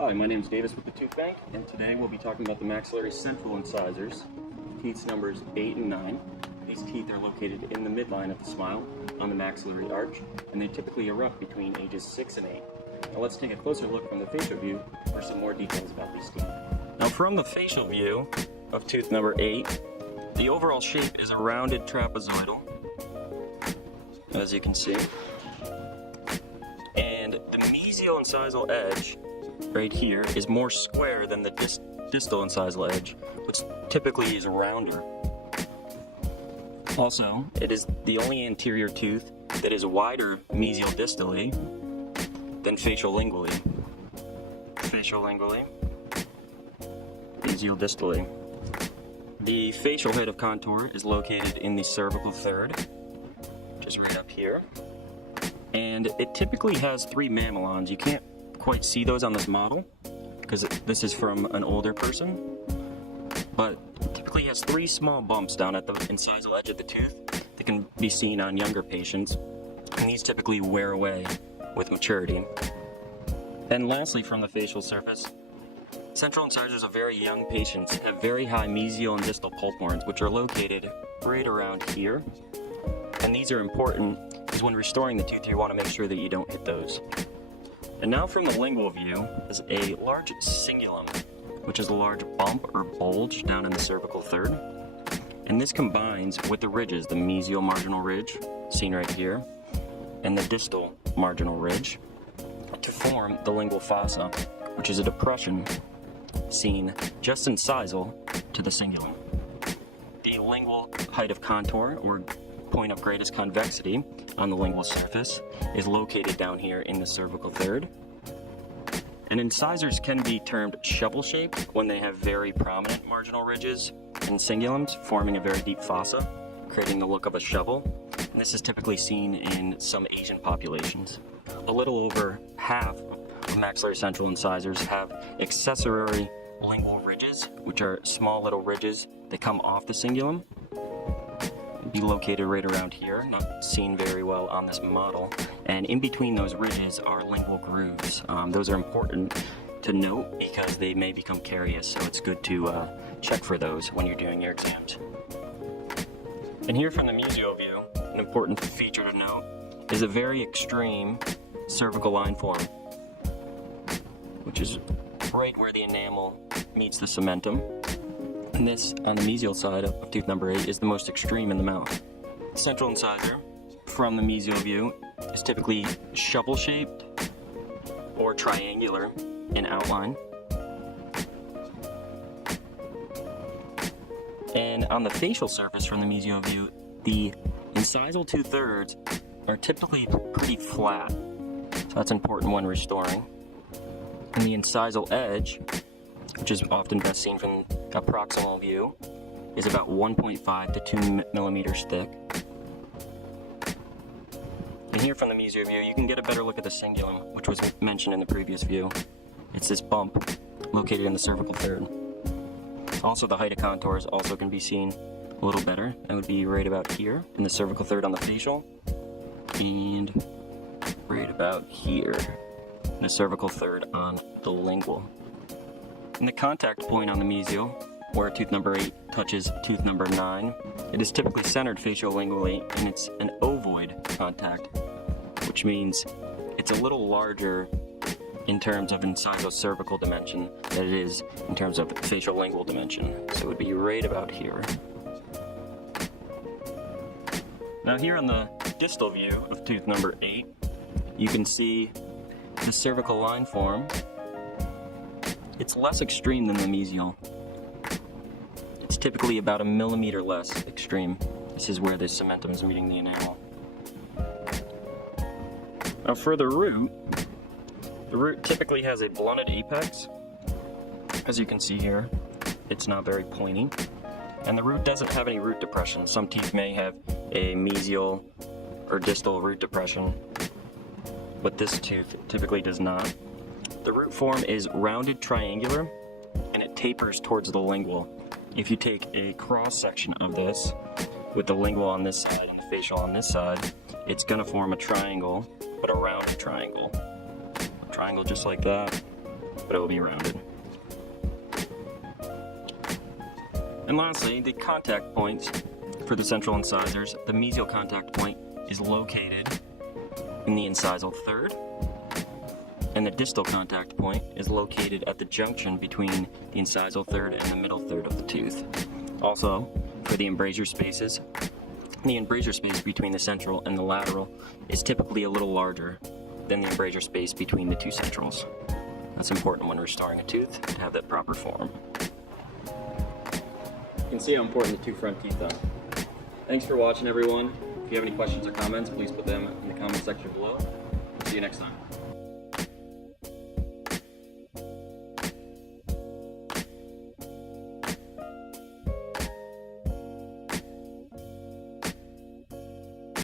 Hi, my name is Davis with the Tooth Bank, and today we'll be talking about the maxillary central incisors, teeth numbers 8 and 9. These teeth are located in the midline of the smile on the maxillary arch, and they typically erupt between ages 6 and 8. Now let's take a closer look from the facial view for some more details about these teeth. Now from the facial view of tooth number 8, the overall shape is a rounded trapezoidal, as you can see. And the mesial incisal edge right here is more square than the distal incisal edge, which typically is rounder. Also, it is the only anterior tooth that is wider mesial distally than facial lingually. Facial lingually, mesial distally. The facial head of contour is located in the cervical third, which is right up here. And it typically has 3 mamelons. You can't quite see those on this model because this is from an older person, but it typically has 3 small bumps down at the incisal edge of the tooth that can be seen on younger patients, and these typically wear away with maturity. And lastly, from the facial surface, central incisors of very young patients have very high mesial and distal pulp horns, which are located right around here, and these are important because when restoring the tooth you want to make sure that you don't hit those. And now from the lingual view is a large cingulum, which is a large bump or bulge down in the cervical third. And this combines with the ridges, the mesial marginal ridge, seen right here, and the distal marginal ridge, to form the lingual fossa, which is a depression seen just incisal to the cingulum. The lingual height of contour, or point of greatest convexity on the lingual surface, is located down here in the cervical third. And incisors can be termed shovel-shaped when they have very prominent marginal ridges and cingulums, forming a very deep fossa, creating the look of a shovel. And this is typically seen in some Asian populations. A little over half of maxillary central incisors have accessory lingual ridges, which are small little ridges that come off the cingulum. Be located right around here, not seen very well on this model, and in between those ridges are lingual grooves. Those are important to note because they may become carious, so it's good to check for those when you're doing your exams. And here from the mesial view, an important feature to note is a very extreme cervical line form, which is right where the enamel meets the cementum. And this, on the mesial side of tooth number 8, is the most extreme in the mouth. The central incisor, from the mesial view, is typically shovel-shaped or triangular in outline. And on the facial surface from the mesial view, the incisal 2/3 are typically pretty flat. So that's important when restoring. And the incisal edge, which is often best seen from a proximal view, is about 1.5 to 2 millimeters thick. And here from the mesial view, you can get a better look at the cingulum, which was mentioned in the previous view. It's this bump located in the cervical third. Also, the height of contours also can be seen a little better. That would be right about here in the cervical third on the facial, and right about here in the cervical third on the lingual. And the contact point on the mesial, where tooth number 8 touches tooth number 9, it is typically centered facial-lingually, and it's an ovoid contact, which means it's a little larger in terms of incisal-cervical dimension than it is in terms of facial-lingual dimension. So it would be right about here. Now here on the distal view of tooth number 8, you can see the cervical line form. It's less extreme than the mesial. It's typically about 1 millimeter less extreme. This is where the cementum is meeting the enamel. Now for the root typically has a blunted apex. As you can see here, it's not very pointy. And the root doesn't have any root depression. Some teeth may have a mesial or distal root depression, but this tooth typically does not. The root form is rounded triangular, and it tapers towards the lingual. If you take a cross section of this with the lingual on this side and the facial on this side, it's going to form a triangle, but a rounded triangle. A triangle just like that. but it will be rounded. And lastly, the contact points for the central incisors. The mesial contact point is located in the incisal third, and the distal contact point is located at the junction between the incisal third and the middle third of the tooth. Also, for the embrasure spaces, the embrasure space between the central and the lateral is typically a little larger than the embrasure space between the two centrals. That's important when restoring a tooth to have that proper form. You can see how important the two front teeth are. Thanks for watching, everyone. If you have any questions or comments, please put them in the comment section below. See you next time.